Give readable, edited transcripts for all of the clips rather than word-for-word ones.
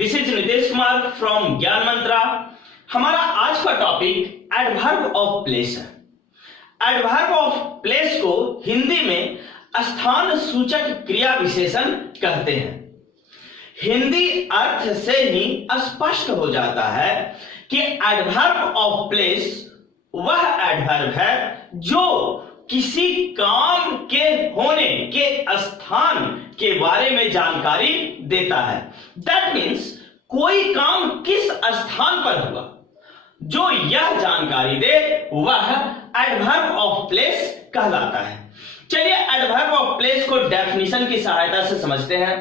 This is Nitesh Kumar from ज्ञान मंत्रा। हमारा आज का टॉपिक एडवर्ब ऑफ प्लेस है। एडवर्ब ऑफ प्लेस को हिंदी में स्थान सूचक क्रिया विशेषण कहते हैं। हिंदी अर्थ से ही स्पष्ट हो जाता है कि एडवर्ब ऑफ प्लेस वह एडवर्ब है जो किसी काम के होने के स्थान के बारे में जानकारी देता है। दैट मीन्स कोई काम किस स्थान पर हुआ, जो यह जानकारी दे वह एडवर्ब ऑफ प्लेस कहलाता है। चलिए एडवर्ब ऑफ प्लेस को डेफिनेशन की सहायता से समझते हैं।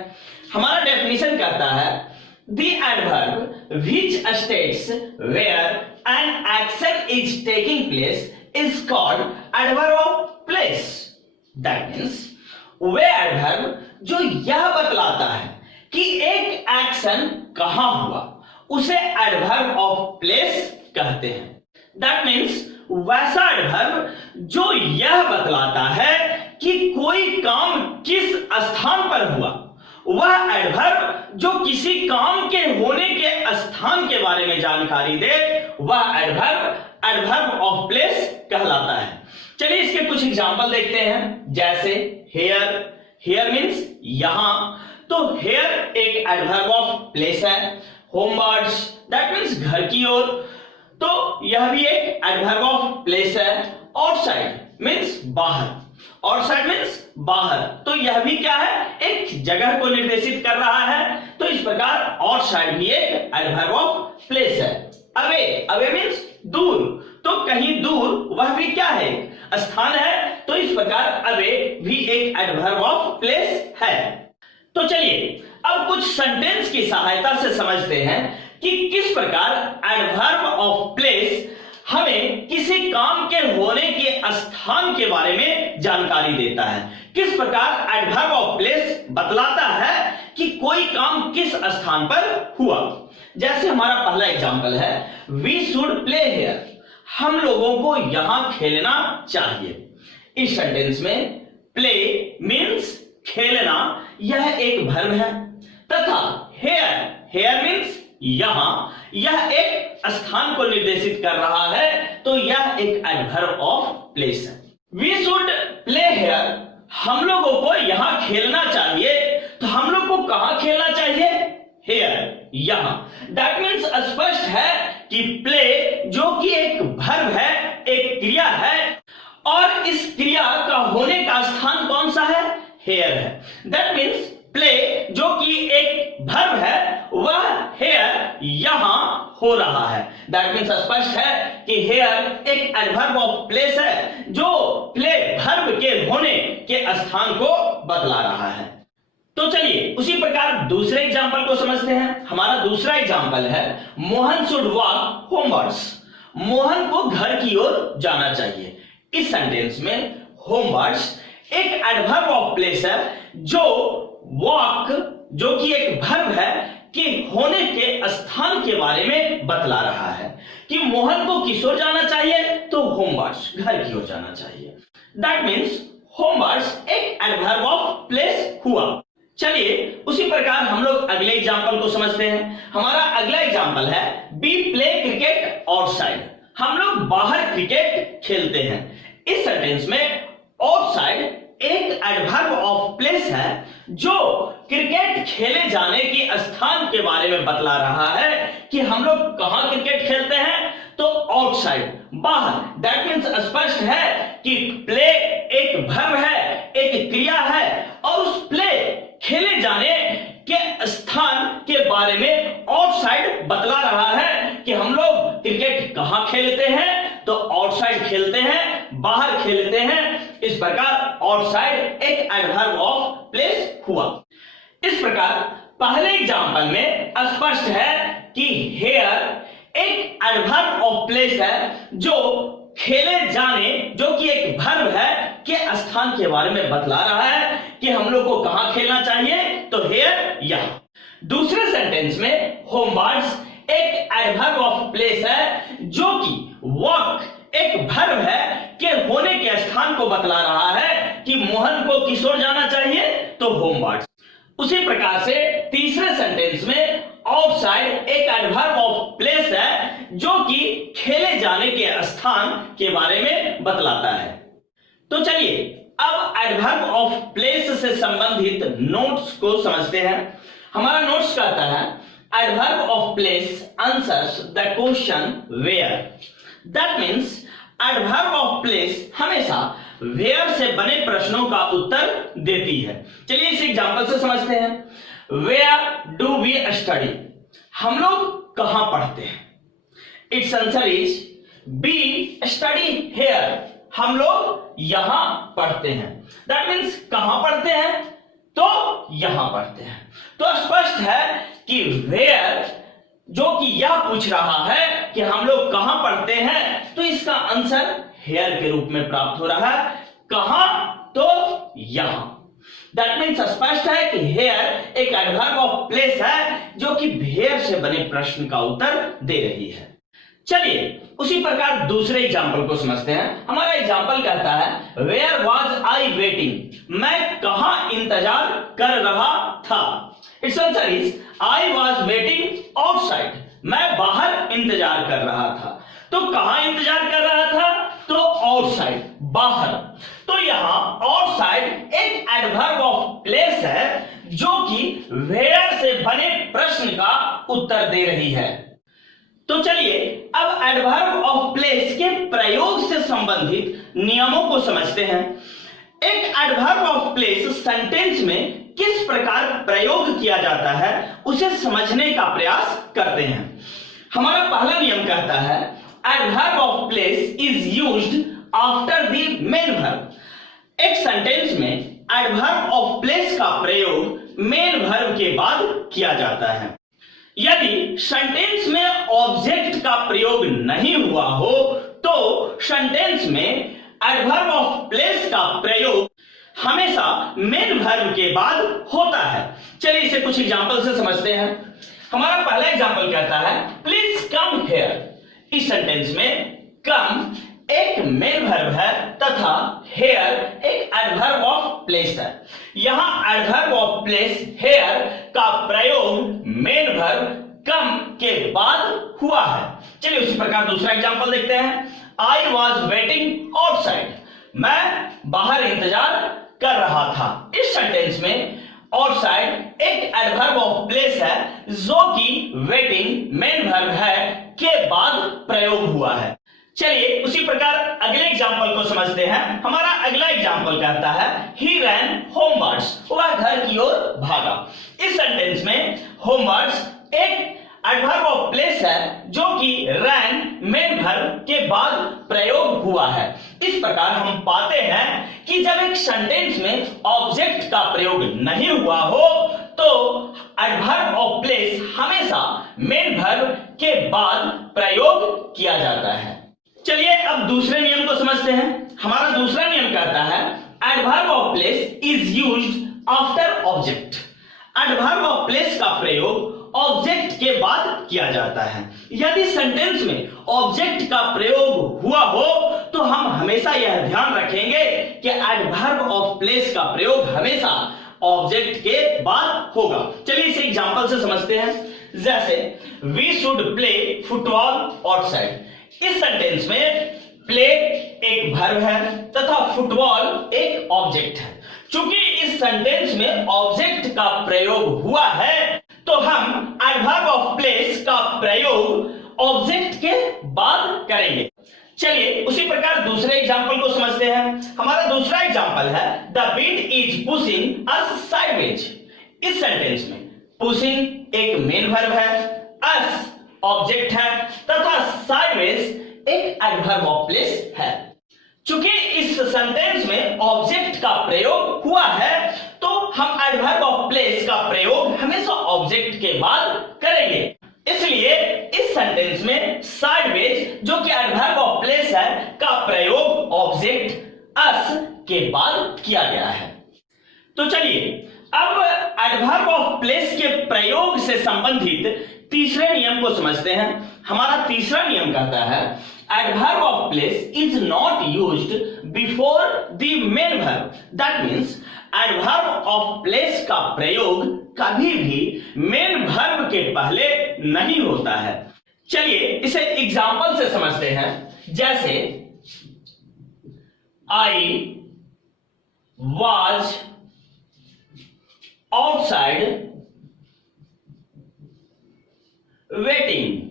हमारा डेफिनेशन कहता है The adverb which states where an action is taking place is called adverb of place. That means way adverb जो यह बतलाता है कि एक एक्शन कहां हुआ उसे adverb of place कहते हैं। That means वैसा adverb जो यह बतलाता है कि कोई काम किस स्थान पर हुआ, वह एडवर्ब जो किसी काम के होने के स्थान के बारे में जानकारी दे वह एडवर्ब ऑफ प्लेस कहलाता है। चलिए इसके कुछ एग्जांपल देखते हैं। जैसे हेयर मींस यहां, तो हेयर एक एडवर्ब ऑफ प्लेस है। होमवर्ड्स दैट मींस घर की ओर, तो यह भी एक एडवर्ब ऑफ प्लेस है। आउटसाइड मींस बाहर, आउटसाइड मींस बाहर, तो यह भी क्या है, एक जगह को निर्देशित कर रहा है। तो इस प्रकार आउटसाइड भी एक एडवर्ब ऑफ प्लेस है। अवे मींस दूर, तो कहीं दूर वह भी क्या है, स्थान है। तो इस प्रकार अवे भी एक एडवर्ब ऑफ प्लेस है। तो चलिए अब कुछ सेंटेंस की सहायता से समझते हैं कि किस प्रकार एडवर्ब ऑफ प्लेस हमें किसी काम के होने के स्थान के बारे में जानकारी देता है। किस प्रकार एडवर्ब ऑफ प्लेस बतलाता है कि कोई काम किस स्थान पर हुआ। जैसे हमारा पहला एग्जांपल है, वी शुड प्ले हियर, हम लोगों को यहां खेलना चाहिए। इस सेंटेंस में प्ले मींस खेलना, यह एक वर्ब है, तथा हेयर मींस यहां, यह एक स्थान को निर्देशित कर रहा है। तो यह एक एडवर्ब ऑफ प्लेस है। वी शुड प्ले हियर, हम लोगों को यहां खेलना चाहिए। तो हम लोग को कहां खेलना चाहिए, हियर, यहां। दैट मीन्स स्पष्ट है कि प्ले जो कि एक वर्ब है, एक क्रिया है, और इस क्रिया का होने का स्थान कौन सा है, हियर है। दैट मीन्स प्ले जो कि एक वर्ब है वह हेयर यहां हो रहा है। दैट मीन्स स्पष्ट है कि हेयर एक एडवर्ब ऑफ प्लेस है जो प्ले वर्ब के होने के स्थान को बतला रहा है। तो चलिए उसी प्रकार दूसरे एग्जांपल को समझते हैं। हमारा दूसरा एग्जांपल है, मोहन शुड वॉक होमवर्ड्स, मोहन को घर की ओर जाना चाहिए। इस सेंटेंस में होमवर्ड्स एक एडवर्ब ऑफ प्लेस है जो वॉक जो कि एक वर्ब है कि होने के स्थान के बारे में बतला रहा है कि मोहन को किस ओर जाना चाहिए, तो होमवर्ड्स घर की ओर जाना चाहिए। दैट मींस होमवर्ड्स एक एडवर्ब ऑफ प्लेस हुआ। चलिए उसी प्रकार हम लोग अगले एग्जांपल को समझते हैं। हमारा अगला एग्जांपल है, बी प्ले क्रिकेट आउटसाइड, हम लोग बाहर क्रिकेट खेलते हैं। इस सेंटेंस में आउटसाइड एक एडवर्ब ऑफ प्लेस है जो क्रिकेट खेले जाने के स्थान के बारे में बतला रहा है कि हम लोग कहां क्रिकेट खेलते हैं, तो आउटसाइड, बाहर। दैट मीन्स स्पष्ट है कि प्ले एक वर्ब है, एक क्रिया है, और उस प्ले खेले जाने के स्थान के बारे में आउटसाइड बतला रहा है कि हम लोग क्रिकेट कहां खेलते हैं, तो आउटसाइड खेलते हैं, बाहर खेलते हैं। इस प्रकार आउटसाइड एक एडवर्ब ऑफ प्लेस हुआ। इस प्रकार पहले एग्जांपल में स्पष्ट है कि हेयर एक एडवर्ब ऑफ प्लेस है जो खेले जाने जो कि एक वर्ब है के स्थान के बारे में बतला रहा है कि हम लोग को कहां खेलना चाहिए, तो हेयर यहां। दूसरे सेंटेंस में होमवर्ड्स एक एडवर्ब ऑफ प्लेस है जो कि वॉक एक वर्ब है के होने के स्थान को बतला रहा है कि मोहन को किस ओर जाना चाहिए, तो होमवर्ड्स। उसी प्रकार से तीसरे सेंटेंस में आउटसाइड एक एडवर्ब ऑफ प्लेस है जो कि खेले जाने के स्थान के बारे में बतलाता है। तो चलिए अब एडवर्ब ऑफ प्लेस से संबंधित नोट्स को समझते हैं। हमारा नोट्स कहता है adverb of place answers the question where. That means adverb of place हमेशा वेयर से बने प्रश्नों का उत्तर देती है। चलिए इस एग्जांपल से समझते हैं। वेयर डू वी स्टडी, हम लोग कहां पढ़ते हैं। It's answer is we study here, हम लोग यहां पढ़ते हैं। दैट मीन्स कहां पढ़ते हैं, तो यहां पढ़ते हैं। तो स्पष्ट है कि वेयर जो कि यह पूछ रहा है कि हम लोग कहां पढ़ते हैं, तो इसका आंसर हेयर के रूप में प्राप्त हो रहा है। कहां, तो यहां। दैट मीन्स स्पष्ट है कि हेयर एक एडवर्ब ऑफ प्लेस है जो कि वेयर से बने प्रश्न का उत्तर दे रही है। चलिए उसी प्रकार दूसरे एग्जाम्पल को समझते हैं। हमारा एग्जाम्पल कहता है वेयर वॉज आई वेटिंग, मैं कहां इंतजार कर रहा था। It's answer is I was waiting outside, मैं बाहर इंतजार कर रहा था। तो कहां इंतजार कर रहा था, तो आउटसाइड, बाहर। तो यहां आउटसाइड एक एडवर्ब ऑफ प्लेस है जो कि वेयर से बने प्रश्न का उत्तर दे रही है। तो चलिए अब एडवर्ब ऑफ प्लेस के प्रयोग से संबंधित नियमों को समझते हैं। एक एडवर्ब ऑफ प्लेस सेंटेंस में किस प्रकार प्रयोग किया जाता है उसे समझने का प्रयास करते हैं। हमारा पहला नियम कहता है adverb of place is used after the main verb. एक सेंटेंस में एडवर्ब ऑफ प्लेस का प्रयोग मेन वर्ब के बाद किया जाता है। यदि सेंटेंस में ऑब्जेक्ट का प्रयोग नहीं हुआ हो तो सेंटेंस में एडवर्ब ऑफ प्लेस का प्रयोग हमेशा मेन वर्ब के बाद होता है। चलिए इसे कुछ एग्जांपल से समझते हैं। हमारा पहला एग्जांपल कहता है प्लीज कम हियर। इस सेंटेंस में कम एक मेन वर्ब है तथा हेयर एक एडवर्ब ऑफ प्लेस है। यहां एडवर्ब ऑफ प्लेस हेयर का प्रयोग मेन वर्ब कम के बाद हुआ है। चलिए उसी प्रकार दूसरा एग्जांपल देखते हैं। आई वॉज वेटिंग आउटसाइड, मैं बाहर इंतजार कर रहा था। इस सेंटेंस में आउटसाइड एक एडवर्ब ऑफ प्लेस है जो कि वेटिंग मेन वर्ब है के बाद प्रयोग हुआ है। चलिए उसी प्रकार अगले एग्जाम्पल को समझते हैं। हमारा अगला एग्जाम्पल कहता है ही रैन होमवर्ड्स, वह घर की ओर भागा। इस सेंटेंस में होमवर्ड्स एक एडवर्ब ऑफ प्लेस है जो कि रैन मेन वर्ब के बाद प्रयोग हुआ है। इस प्रकार हम पाते हैं कि जब एक सेंटेंस में ऑब्जेक्ट का प्रयोग नहीं हुआ हो तो एडवर्ब ऑफ प्लेस हमेशा मेन वर्ब के बाद प्रयोग किया जाता है। चलिए अब दूसरे नियम को समझते हैं। हमारा दूसरा नियम कहता है adverb of place is used after object. Adverb of place का प्रयोग ऑब्जेक्ट के बाद किया जाता है। यदि सेंटेंस में ऑब्जेक्ट का प्रयोग हुआ हो तो हम हमेशा यह ध्यान रखेंगे कि एडवर्ब ऑफ प्लेस का प्रयोग हमेशा ऑब्जेक्ट के बाद होगा। चलिए इसे एग्जांपल से समझते हैं। जैसे we should play football outside. इस सेंटेंस में प्ले एक वर्ब है तथा फुटबॉल एक ऑब्जेक्ट है। चूंकि इस सेंटेंस में ऑब्जेक्ट का प्रयोग हुआ है तो हम एडवर्ब ऑफ प्लेस का प्रयोग ऑब्जेक्ट के बाद करेंगे। चलिए उसी प्रकार दूसरे एग्जांपल को समझते हैं। हमारा दूसरा एग्जांपल है the wind is pushing us sideways. इस सेंटेंस में पुशिंग एक मेन वर्ब है, अस ऑब्जेक्ट है तथा साइडवेज एक एडवर्ब ऑफ प्लेस है। चूंकि इस सेंटेंस में ऑब्जेक्ट का प्रयोग हुआ है तो हम एडवर्ब ऑफ प्लेस का प्रयोग हमेशा ऑब्जेक्ट के बाद करेंगे। इसलिए इस सेंटेंस में साइडवेज जो कि एडवर्ब ऑफ प्लेस है का प्रयोग ऑब्जेक्ट अस के बाद किया गया है। तो चलिए अब एडवर्ब ऑफ प्लेस के प्रयोग से संबंधित तीसरे नियम को समझते हैं। हमारा तीसरा नियम कहता है adverb of place is not used before the main verb. That means adverb of place का प्रयोग कभी भी मेन वर्ब के पहले नहीं होता है। चलिए इसे एग्जांपल से समझते हैं। जैसे आई वाज आउटसाइड वेटिंग।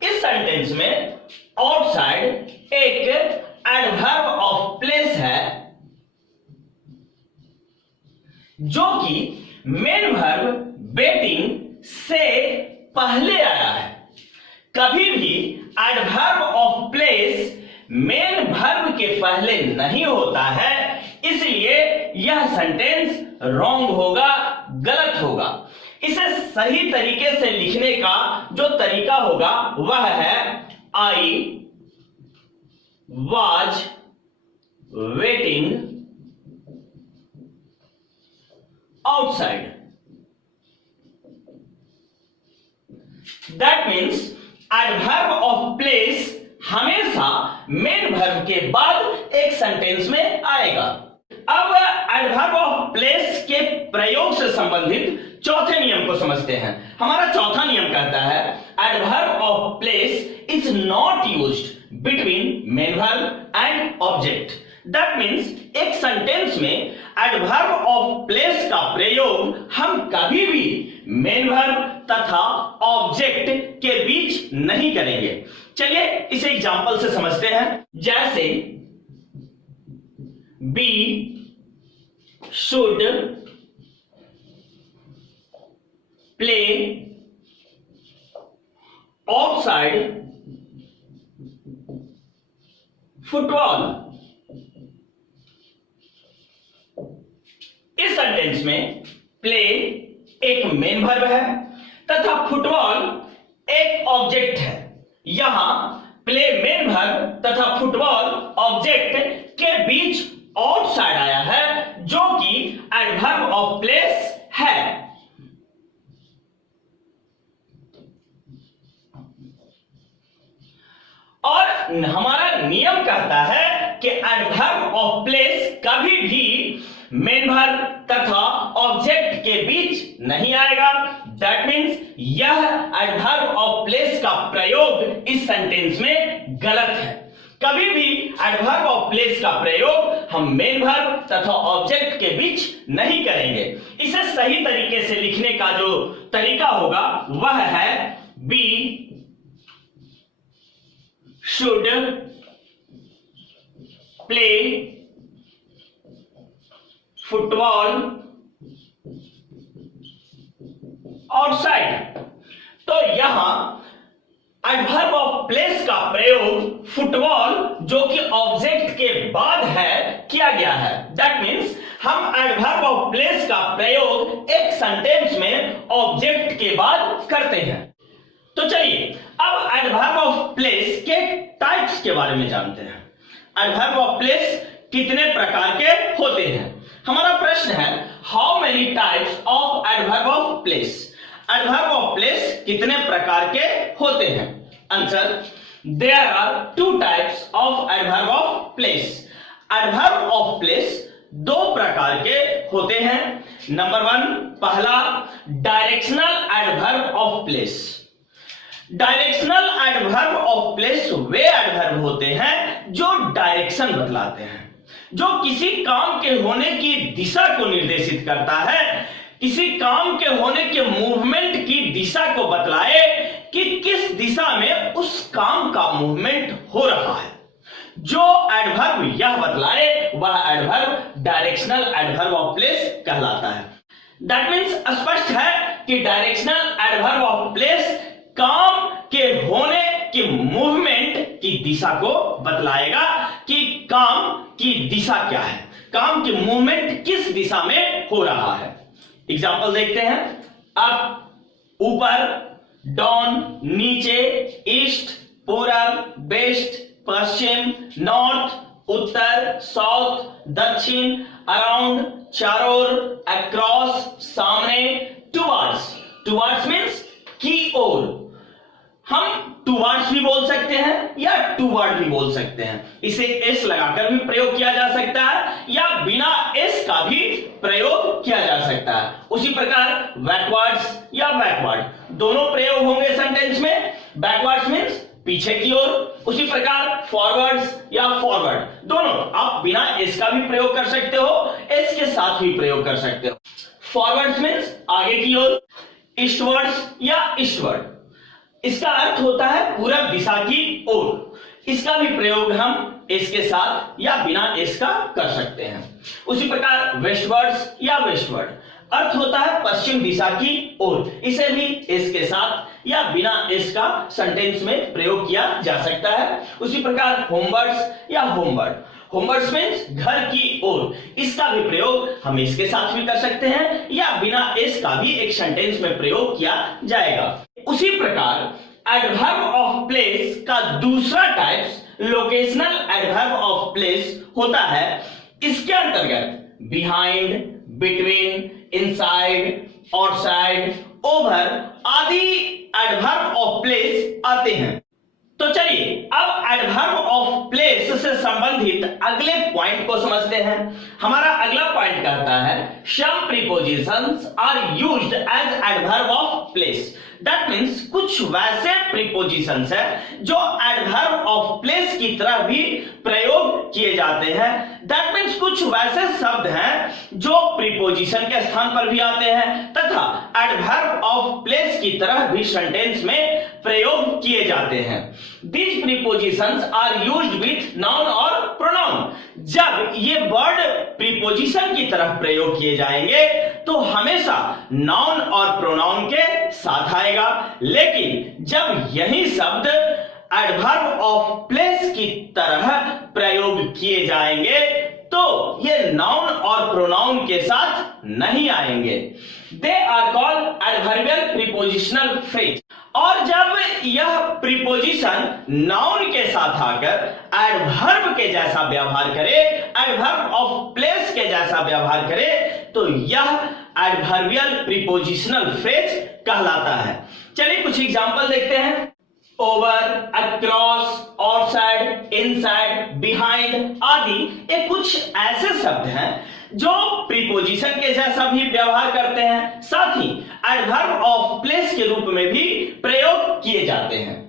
इस सेंटेंस में आउटसाइड एक एडवर्ब ऑफ प्लेस है जो कि मेन वर्ब वेटिंग से पहले आया है। कभी भी adverb of place main verb के पहले नहीं होता है, इसलिए यह सेंटेंस रॉन्ग होगा, गलत होगा। इसे सही तरीके से लिखने का जो तरीका होगा वह है I was waiting outside. That means adverb of place हमेशा मेन वर्ब के बाद एक सेंटेंस में आएगा। अब एडवर्ब ऑफ प्लेस के प्रयोग से संबंधित चौथे नियम को समझते हैं। हमारा चौथा नियम कहता है adverb of place is not used between main verb and object. That means एक सेंटेंस में एडवर्ब ऑफ प्लेस का प्रयोग हम कभी भी मेन वर्ब तथा ऑब्जेक्ट के बीच नहीं करेंगे। चलिए इसे एग्जांपल से समझते हैं। जैसे we should play outside football. इस सेंटेंस में प्ले एक मेन वर्ब है तथा फुटबॉल एक ऑब्जेक्ट है। यहां प्ले मेन वर्ब तथा फुटबॉल ऑब्जेक्ट के बीच आउटसाइड आया है जो कि एडवर्ब ऑफ प्लेस है। और हमारा नियम कहता है कि एडवर्ब ऑफ प्लेस कभी भी मेन वर्ब तथा ऑब्जेक्ट के बीच नहीं आएगा। दैट मीन्स यह एडवर्ब ऑफ प्लेस का प्रयोग इस सेंटेंस में गलत है। कभी भी एडवर्ब ऑफ प्लेस का प्रयोग हम मेन वर्ब तथा ऑब्जेक्ट के बीच नहीं करेंगे। इसे सही तरीके से लिखने का जो तरीका होगा वह है we should play football outside. तो यहां एडवर्ब ऑफ प्लेस का प्रयोग फुटबॉल जो कि ऑब्जेक्ट के बाद है किया गया है। दैट मीन्स हम एडवर्ब ऑफ प्लेस का प्रयोग एक सेंटेंस में ऑब्जेक्ट के बाद करते हैं। तो चलिए अब एडवर्ब ऑफ प्लेस के टाइप्स के बारे में जानते हैं। एडवर्ब ऑफ प्लेस कितने प्रकार के होते हैं? हमारा प्रश्न है how many types of adverb of place. Adverb of place कितने प्रकार के होते हैं? Answer there are two types of adverb of place. Adverb of place दो प्रकार के होते हैं। नंबर वन, पहला directional adverb of place. Directional adverb of place वे एडवर्ब होते हैं जो डायरेक्शन बतलाते हैं, जो किसी काम के होने की दिशा को निर्देशित करता है, किसी काम के होने के मूवमेंट की दिशा को बतलाए कि किस दिशा में उस काम का मूवमेंट हो रहा है। जो एडवर्ब यह बतलाए वह adverb directional adverb of place कहलाता है। दैट मीन्स स्पष्ट है कि डायरेक्शनल एडवर्ब ऑफ प्लेस काम के होने की मूवमेंट की दिशा को बतलाएगा कि काम की दिशा क्या है, काम की मूवमेंट किस दिशा में हो रहा है। एग्जाम्पल देखते हैं। अप ऊपर, डाउन नीचे, ईस्ट पूरब, वेस्ट पश्चिम, नॉर्थ उत्तर, साउथ, दक्षिण, अराउंड, चारों ओर, अक्रॉस, सामने, टुवर्ड्स। टुवर्ड्स मींस की ओर। हम टुवर्ड्स भी बोल सकते हैं या टुवर्ड भी बोल सकते हैं। इसे एस लगाकर भी प्रयोग किया जा सकता है या बिना एस का भी प्रयोग किया जा सकता है। उसी प्रकार बैकवर्ड्स या बैकवर्ड दोनों प्रयोग होंगे सेंटेंस में। बैकवर्ड्स मींस पीछे की ओर, उसी प्रकार फॉरवर्ड्स या फॉरवर्ड दोनों आप बिना एस का भी प्रयोग कर सकते हो, एस के साथ भी प्रयोग कर सकते हो। फॉरवर्ड्स मींस आगे की ओर, ईस्टवर्ड्स या ईस्टवर्ड इसका अर्थ होता है पूरब दिशा की ओर। इसका भी प्रयोग हम एस के साथ या बिना एस का कर सकते हैं। उसी प्रकार वेस्टवर्ड्स या वेस्टवर्ड अर्थ होता है पश्चिम दिशा की ओर। इसे भी एस के साथ या बिना एस का सेंटेंस में प्रयोग किया जा सकता है। उसी प्रकार होमवर्ड्स या होमवर्ड, होमवर्ड्स मींस घर की ओर। इसका भी प्रयोग हम इसके साथ भी कर सकते हैं या बिना एस का भी एक सेंटेंस में प्रयोग किया जाएगा। उसी प्रकार एडवर्ब ऑफ प्लेस का दूसरा type locational adverb of place होता है। इसके अंतर्गत behind, between, inside, outside, over आदि एडवर्ब ऑफ प्लेस आते हैं। तो चलिए अब एडवर्ब ऑफ प्लेस से संबंधित अगले पॉइंट को समझते हैं। हमारा अगला पॉइंट कहता है some prepositions are used as adverb of place. That means कुछ वैसे प्रीपोजिशंस है जो एडवर्ब ऑफ प्लेस की तरह भी प्रयोग किए जाते हैं। दैट मींस कुछ वैसे शब्द हैं जो प्रीपोजिशन के स्थान पर भी आते हैं तथा एडवर्ब ऑफ प्लेस की तरह भी सेंटेंस में प्रयोग किए जाते हैं। These prepositions are used with noun और pronoun। जब ये वर्ड प्रीपोजिशन की तरह प्रयोग किए जाएंगे तो हमेशा नाउन और प्रोनाउन के साथ आएगा, लेकिन जब यही शब्द एडवर्ब ऑफ प्लेस की तरह प्रयोग किए जाएंगे तो ये नाउन और प्रोनाउन के साथ नहीं आएंगे। They are called adverbial prepositional phrase. और जब यह प्रीपोजिशन नाउन के साथ आकर एडवर्ब के जैसा व्यवहार करे, एडवर्ब ऑफ प्लेस के जैसा व्यवहार करे तो यह एडवर्बियल प्रीपोजिशनल फ्रेज कहलाता है। चलिए कुछ एग्जांपल देखते हैं। Over, across, outside, inside, behind आदि ये कुछ ऐसे शब्द हैं जो प्रीपोजिशन के जैसा भी व्यवहार करते हैं, साथ ही एडवर्ब ऑफ प्लेस के रूप में भी प्रयोग किए जाते हैं।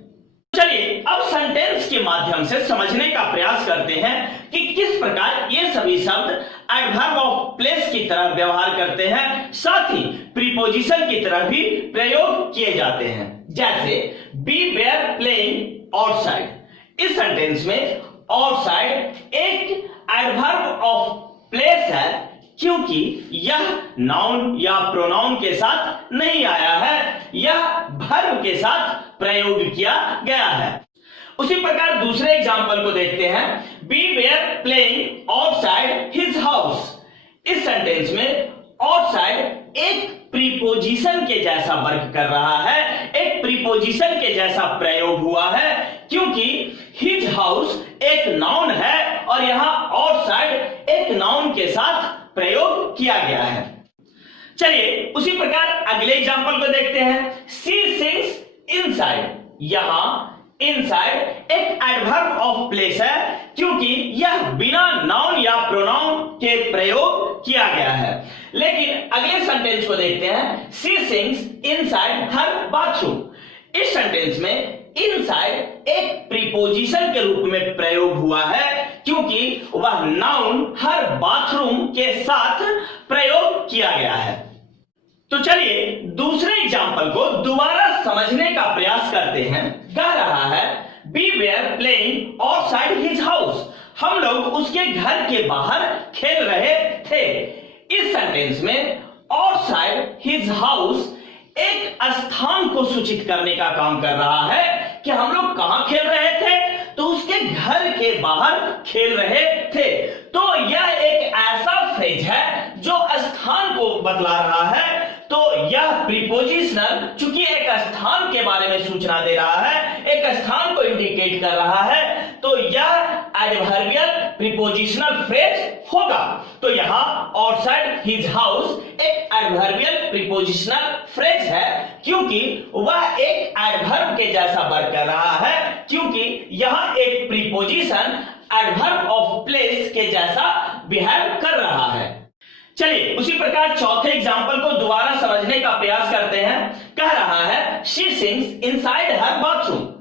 चलिए अब सेंटेंस के माध्यम से समझने का प्रयास करते हैं कि किस प्रकार ये सभी शब्द एडवर्ब ऑफ प्लेस की तरह व्यवहार करते हैं, साथ ही प्रीपोजिशन की तरह भी प्रयोग किए जाते हैं। जैसे बी वेयर प्लेइंग आउटसाइड। इस सेंटेंस में आउटसाइड एक एडवर्ब ऑफ प्लेस है क्योंकि यह नाउन या प्रोनाउन के साथ नहीं आया है, यह वर्ब के साथ प्रयोग किया गया है। उसी प्रकार दूसरे एग्जांपल को देखते हैं। We were playing outside his house. इस सेंटेंस में आउटसाइड एक प्रीपोजिशन के जैसा वर्क कर रहा है, एक प्रीपोजिशन के जैसा प्रयोग हुआ है क्योंकि हिज हाउस एक नाउन है और यहां आउटसाइड एक नाउन के साथ प्रयोग किया गया है। चलिए उसी प्रकार अगले एग्जांपल को देखते हैं। She sings inside. यहां इनसाइड एक एडवर्ब ऑफ प्लेस है क्योंकि यह बिना नाउन या प्रोनाउन के प्रयोग किया गया है। लेकिन अगले सेंटेंस को देखते हैं। She sings inside her bathroom. इस सेंटेंस में इनसाइड एक प्रीपोजिशन के रूप में प्रयोग हुआ है क्योंकि वह नाउन हर बाथरूम के साथ प्रयोग किया गया है। तो चलिए दूसरे एग्जांपल को दोबारा समझने का प्रयास करते हैं। कह रहा है we were playing outside his house. हम लोग उसके घर के बाहर खेल रहे थे। इस सेंटेंस में आउटसाइड हिज हाउस एक स्थान को सूचित करने का काम कर रहा है कि हम लोग कहां खेल रहे थे, तो उसके घर के बाहर खेल रहे थे। तो यह एक ऐसा फ्रेज है जो स्थान को बतला रहा है। तो यह प्रीपोजिशनल चूंकि एक स्थान के बारे में सूचना दे रहा है, एक स्थान को इंडिकेट कर रहा है, तो यह एडवर्बियल प्रीपोजिशनल फ्रेज होगा। तो यहां आउटसाइड हिज हाउस एक एडवर्बियल प्रीपोजिशनल फ्रेज है, क्योंकि वह एक एडवर्ब के जैसा वर्क कर रहा है, क्योंकि यहां एक प्रीपोजिशन एडवर्ब ऑफ प्लेस के जैसा बिहेव कर रहा है। चलिए उसी प्रकार चौथे एग्जांपल को दोबारा समझने का प्रयास करते हैं। कह रहा है she sings inside her bathroom.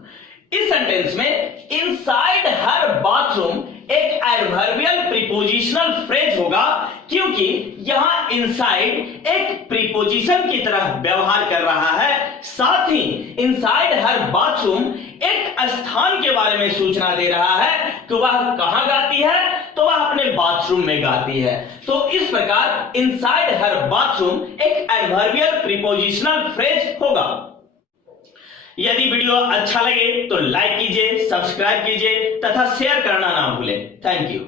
इस सेंटेंस में इनसाइड हर बाथरूम एक एडवर्बियल प्रीपोजिशनल फ्रेज होगा, क्योंकि यहां इनसाइड एक प्रीपोजिशन की तरह व्यवहार कर रहा है। साथ ही इनसाइड हर बाथरूम एक स्थान के बारे में सूचना दे रहा है कि वह कहां गाती है, तो वह अपने बाथरूम में गाती है। तो इस प्रकार इनसाइड हर बाथरूम एक एडवर्बियल प्रीपोजिशनल फ्रेज होगा। यदि वीडियो अच्छा लगे तो लाइक कीजिए, सब्सक्राइब कीजिए तथा शेयर करना ना भूलें। Thank you.